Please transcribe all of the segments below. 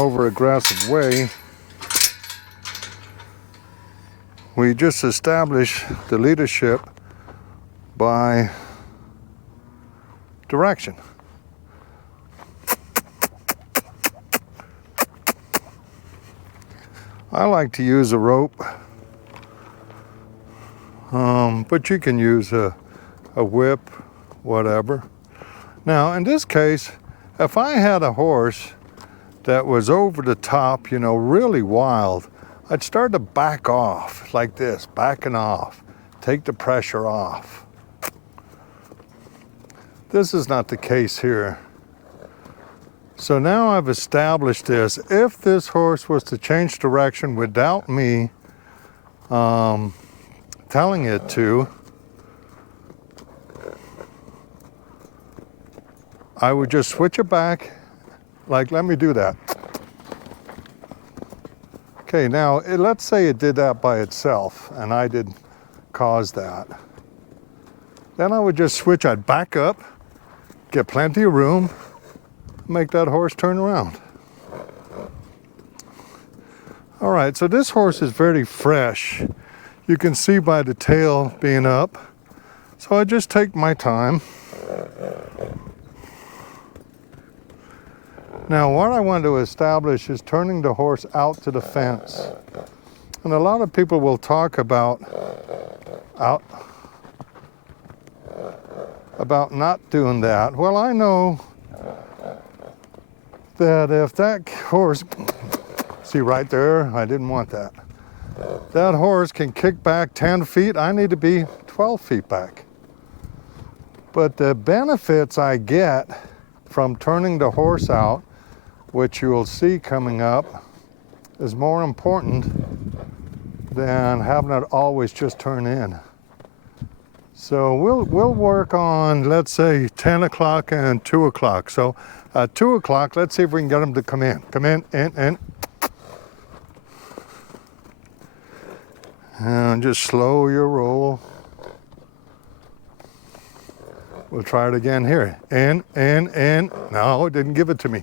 over aggressive way. We just establish the leadership by direction. I like to use a rope, but you can use a whip, whatever. Now, in this case, if I had a horse that was over the top, really wild, I'd start to back off like this, backing off, take the pressure off. This is not the case here. So now I've established this. If this horse was to change direction without me telling it to, I would just switch it back, like, let me do that. Okay, now let's say it did that by itself and I did cause that. Then I would just switch, I'd back up, get plenty of room, make that horse turn around. All right, so this horse is very fresh. You can see by the tail being up. So I just take my time. Now, what I want to establish is turning the horse out to the fence. And a lot of people will talk about not doing that. Well, I know that if that horse, see right there, I didn't want that. That horse can kick back 10 feet, I need to be 12 feet back. But the benefits I get from turning the horse out, which you'll see coming up, is more important than having it always just turn in. So we'll work on, let's say, 10 o'clock and 2 o'clock. So at 2 o'clock, let's see if we can get them to come in. Come in. And just slow your roll. We'll try it again here. In. No, it didn't give it to me.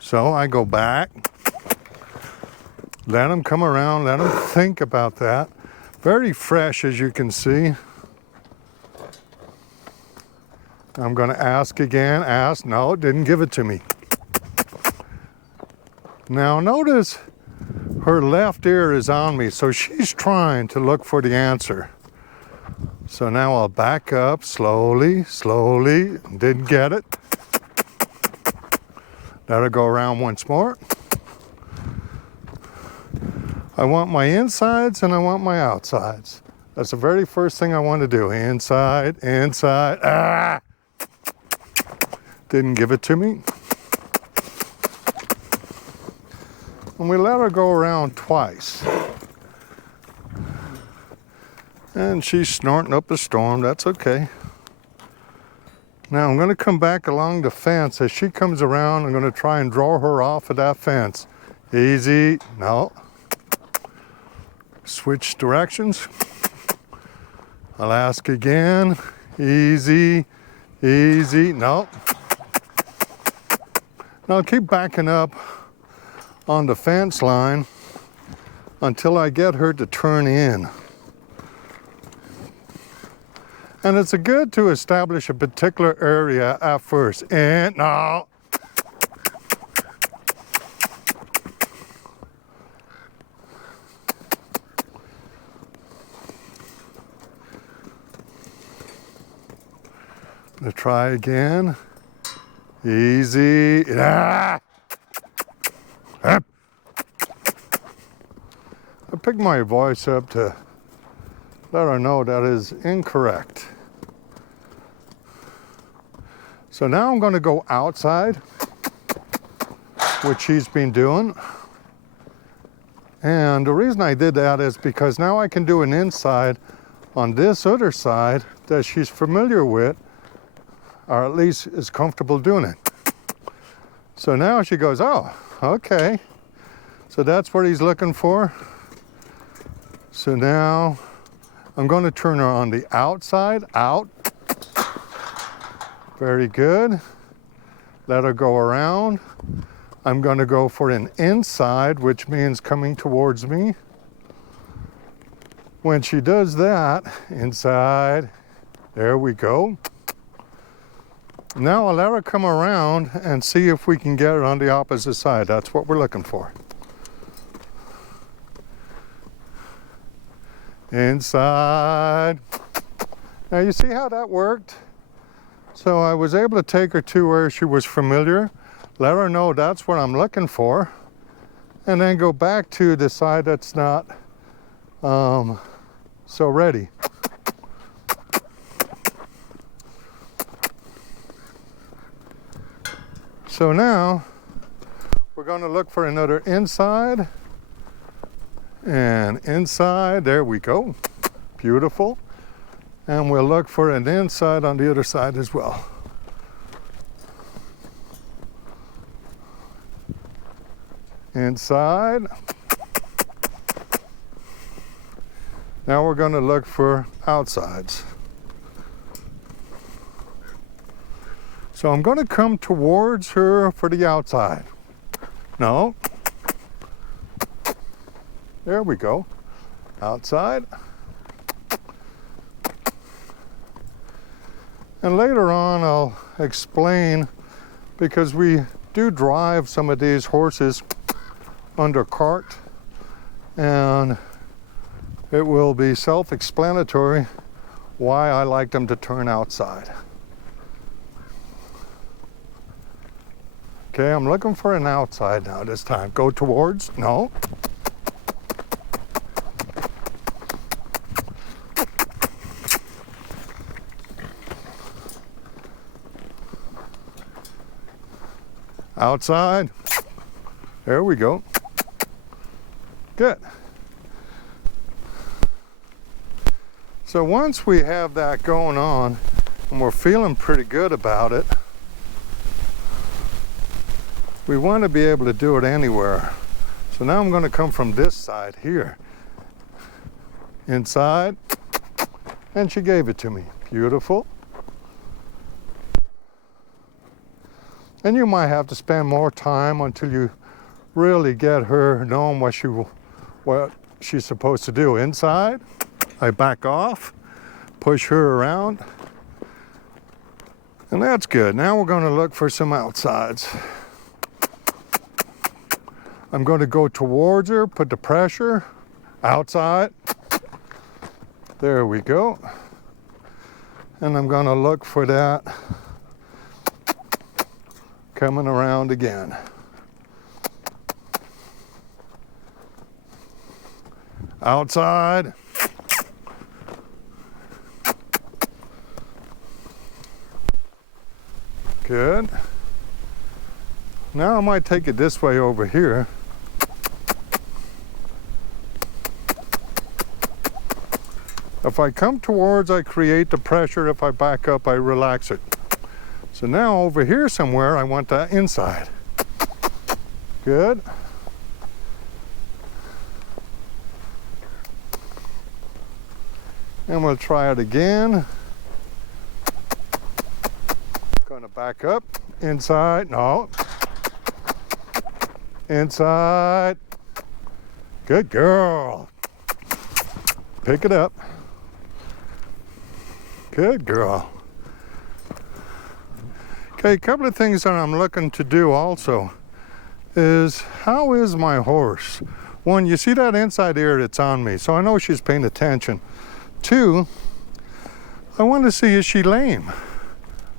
So I go back, let them come around, let them think about that. Very fresh, as you can see. I'm going to ask again, no, it didn't give it to me. Now notice her left ear is on me, so she's trying to look for the answer. So now I'll back up slowly, didn't get it. Let her go around once more. I want my insides and I want my outsides. That's the very first thing I want to do. Inside. Didn't give it to me. And we let her go around twice. And she's snorting up a storm, that's okay. Now I'm going to come back along the fence. As she comes around, I'm going to try and draw her off of that fence. Easy, no. Switch directions. I'll ask again. Easy, no. Now I'll keep backing up on the fence line until I get her to turn in. And it's good to establish a particular area at first. And no. Gonna try again. Easy. I picked my voice up to let her know that is incorrect. So now I'm going to go outside, which she's been doing. And the reason I did that is because now I can do an inside on this other side that she's familiar with, or at least is comfortable doing it. So now she goes, oh, okay. So that's what he's looking for. So now I'm going to turn her on the outside, out. Very good. Let her go around. I'm going to go for an inside, which means coming towards me. When she does that, inside, there we go. Now I'll let her come around and see if we can get her on the opposite side. That's what we're looking for. Inside. Now you see how that worked? So I was able to take her to where she was familiar, let her know that's what I'm looking for, and then go back to the side that's not so ready. So now we're going to look for another inside, and inside, there we go, beautiful. And we'll look for an inside on the other side as well. Inside. Now we're going to look for outsides. So I'm going to come towards her for the outside. No. There we go. Outside. And later on I'll explain, because we do drive some of these horses under cart, and it will be self-explanatory why I like them to turn outside. Okay, I'm looking for an outside now this time. Go towards, no. Outside. There we go. Good. So once we have that going on and we're feeling pretty good about it, we want to be able to do it anywhere. So now I'm going to come from this side here. Inside. And she gave it to me. Beautiful. And you might have to spend more time until you really get her knowing what she's supposed to do. Inside, I back off, push her around, and that's good. Now we're going to look for some outsides. I'm going to go towards her, put the pressure, outside. There we go. And I'm going to look for that coming around again. Outside. Good. Now I might take it this way over here. If I come towards, I create the pressure. If I back up, I relax it. So now over here somewhere, I want that inside. Good. And we'll try it again. Gonna back up, inside, no. Inside. Good girl. Pick it up. Good girl. Okay, a couple of things that I'm looking to do also is, how is my horse? One, you see that inside ear that's on me, so I know she's paying attention. Two, I want to see, is she lame?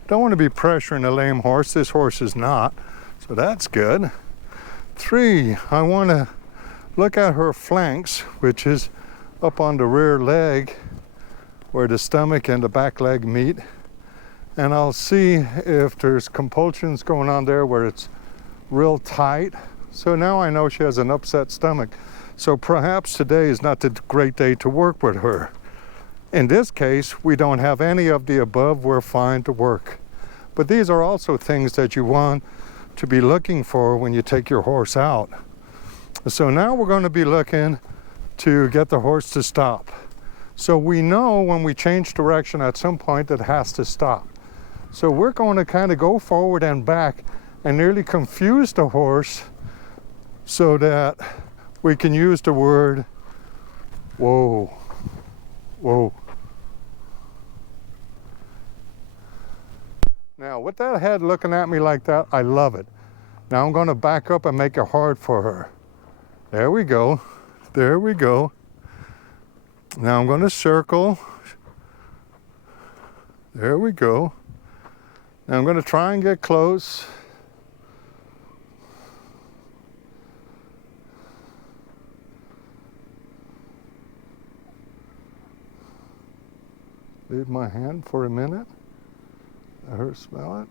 Don't want to be pressuring a lame horse. This horse is not, so that's good. Three, I want to look at her flanks, which is up on the rear leg where the stomach and the back leg meet. And I'll see if there's compulsions going on there where it's real tight. So now I know she has an upset stomach. So perhaps today is not the great day to work with her. In this case, we don't have any of the above. We're fine to work. But these are also things that you want to be looking for when you take your horse out. So now we're going to be looking to get the horse to stop. So we know when we change direction at some point it has to stop. So we're going to kind of go forward and back I nearly confused the horse so that we can use the word whoa, whoa. Now, with that head looking at me like that, I love it. Now I'm going to back up and make it hard for her. There we go. There we go. Now I'm going to circle. There we go. Now I'm going to try and get close. Leave my hand for a minute. Let her smell it.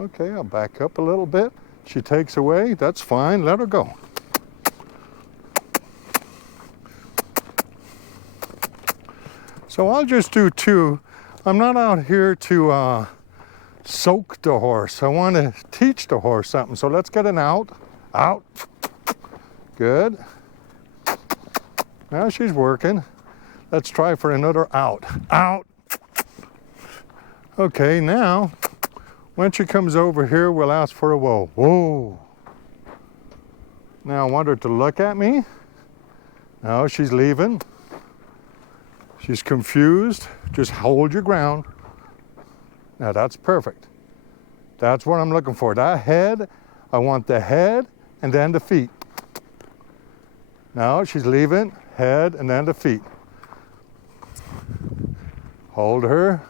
Okay, I'll back up a little bit. She takes away, that's fine, let her go. So I'll just do two. I'm not out here to soak the horse. I want to teach the horse something. So let's get an out. Out. Good. Now she's working. Let's try for another out. Out. Okay, now, when she comes over here, we'll ask for a whoa. Whoa. Now I want her to look at me. Now she's leaving. She's confused. Just hold your ground. Now that's perfect. That's what I'm looking for. That head, I want the head and then the feet. Now she's leaving, head and then the feet. Hold her.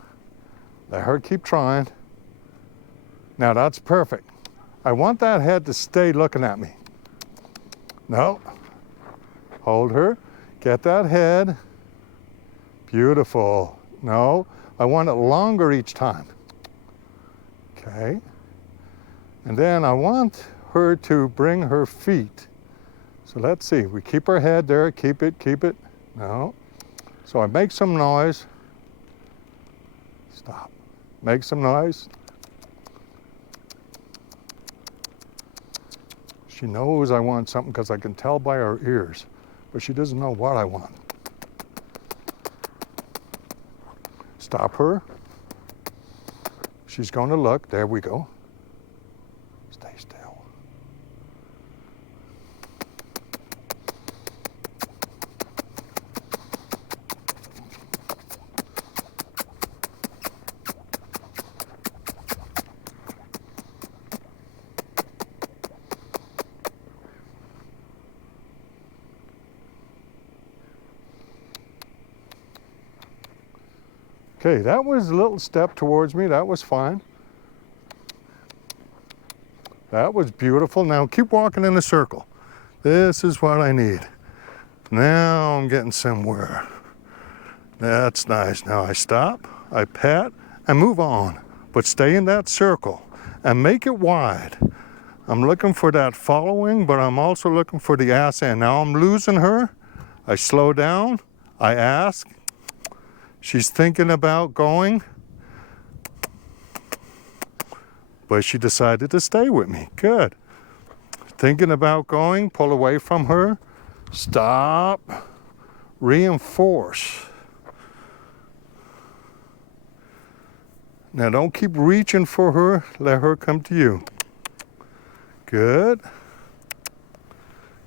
Let her keep trying. Now that's perfect. I want that head to stay looking at me. No. Hold her. Get that head. Beautiful. No. I want it longer each time. Okay. And then I want her to bring her feet. So let's see. We keep her head there. Keep it, keep it. No. So I make some noise. Stop. Make some noise. She knows I want something because I can tell by her ears, but she doesn't know what I want. Stop her. She's going to look. There we go. Stay still. Okay, that was a little step towards me. That was fine. That was beautiful. Now keep walking in a circle. This is what I need. Now I'm getting somewhere. That's nice. Now I stop, I pat, and move on. But stay in that circle and make it wide. I'm looking for that following, but I'm also looking for the ass end. Now I'm losing her. I slow down. I ask. She's thinking about going, but she decided to stay with me. Good. Thinking about going, pull away from her, stop, reinforce. Now don't keep reaching for her, let her come to you. Good.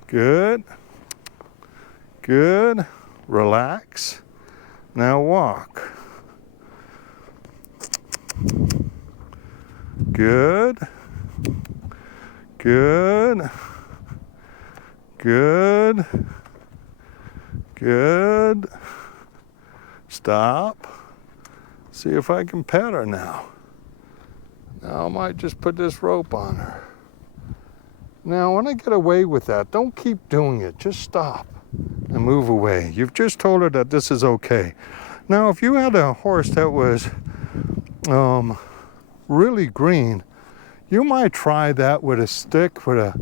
Good. Good. Relax. Now walk. Good. Good. Good. Good. Stop. See if I can pet her now. Now I might just put this rope on her. Now when I get away with that, don't keep doing it. Just stop and move away. You've just told her that this is okay. Now if you had a horse that was really green, you might try that with a stick, with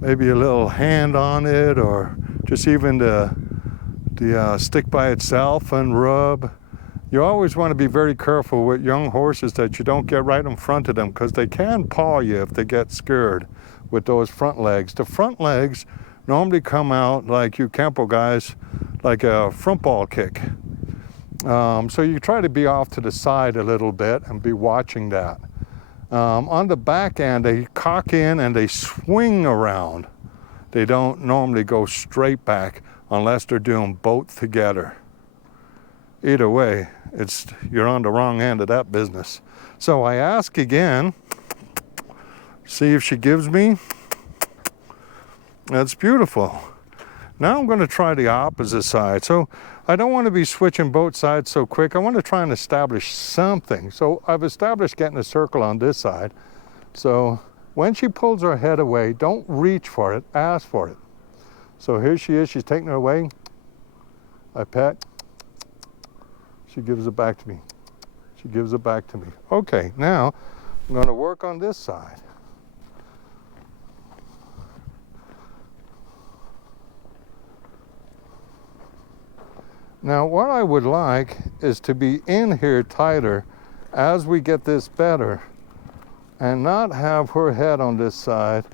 maybe a little hand on it, or just even the stick by itself and rub. You always want to be very careful with young horses that you don't get right in front of them, because they can paw you if they get scared with those front legs. The front legs normally come out like you Campo guys, like a front ball kick. So you try to be off to the side a little bit and be watching that. On the back end, they cock in and they swing around. They don't normally go straight back unless they're doing both together. Either way, you're on the wrong end of that business. So I ask again, see if she gives me. That's beautiful. Now I'm going to try the opposite side. So I don't want to be switching both sides so quick. I want to try and establish something. So I've established getting a circle on this side. So when she pulls her head away, don't reach for it, ask for it. So here she is, she's taking her away. I pet. She gives it back to me. She gives it back to me. Okay, now I'm going to work on this side. Now what I would like is to be in here tighter as we get this better and not have her head on this side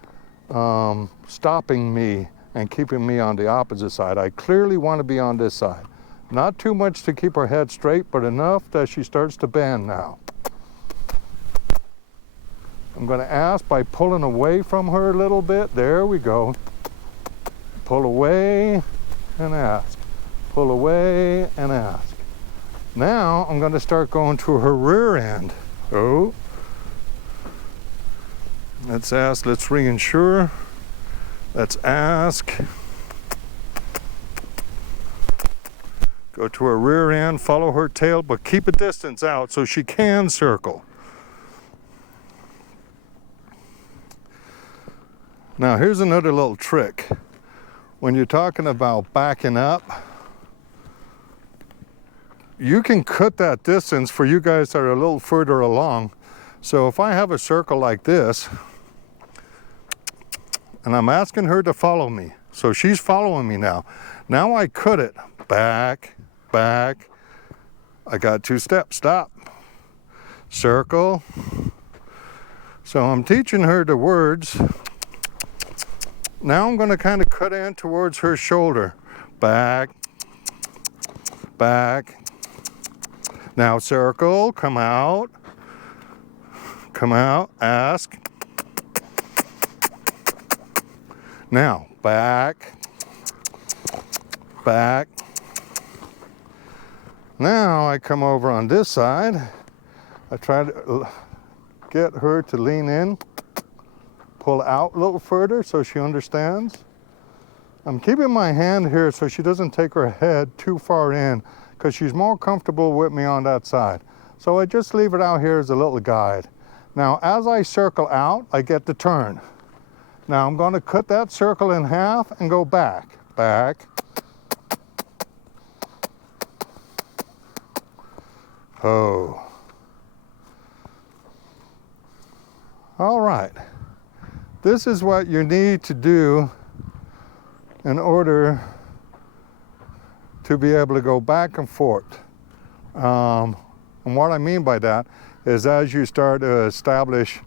stopping me and keeping me on the opposite side. I clearly want to be on this side. Not too much to keep her head straight, but enough that she starts to bend now. I'm going to ask by pulling away from her a little bit. There we go. Pull away and ask. Pull away and ask. Now I'm going to start going to her rear end. Oh. Let's ask, let's reinsure. Let's ask. Go to her rear end, follow her tail, but keep a distance out so she can circle. Now here's another little trick. When you're talking about backing up, you can cut that distance for you guys that are a little further along. So if I have a circle like this, and I'm asking her to follow me, so she's following me now. Now I cut it, back, back. I got 2 steps, stop, circle. So I'm teaching her the words. Now I'm going to kind of cut in towards her shoulder, back, back. Now circle, come out, ask. Now back, back. Now I come over on this side. I try to get her to lean in, pull out a little further so she understands. I'm keeping my hand here so she doesn't take her head too far in, because she's more comfortable with me on that side. So I just leave it out here as a little guide. Now as I circle out, I get the turn. Now I'm going to cut that circle in half and go back, back. Oh. All right. This is what you need to do in order to be able to go back and forth. And what I mean by that is as you start to establish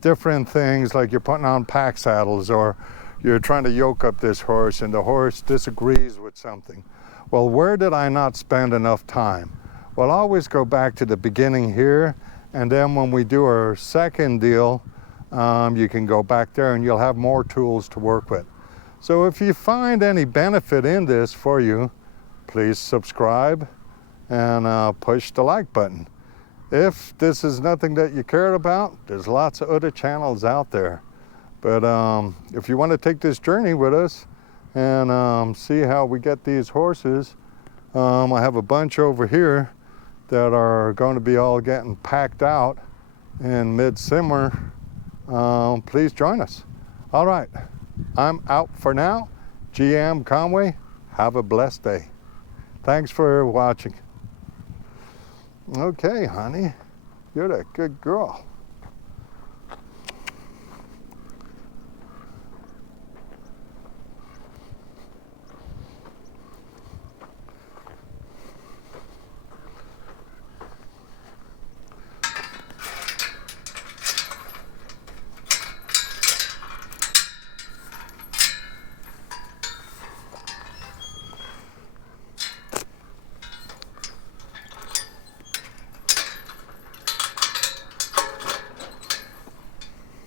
different things, like you're putting on pack saddles or you're trying to yoke up this horse and the horse disagrees with something. Well, where did I not spend enough time? Well, always go back to the beginning here, and then when we do our second deal, you can go back there and you'll have more tools to work with. So if you find any benefit in this for you, please subscribe and push the like button. If this is nothing that you care about, there's lots of other channels out there. But if you want to take this journey with us and see how we get these horses, I have a bunch over here that are going to be all getting packed out in midsummer. Please join us. All right. I'm out for now. GM Conway, have a blessed day. Thanks for watching. Okay, honey, you're a good girl.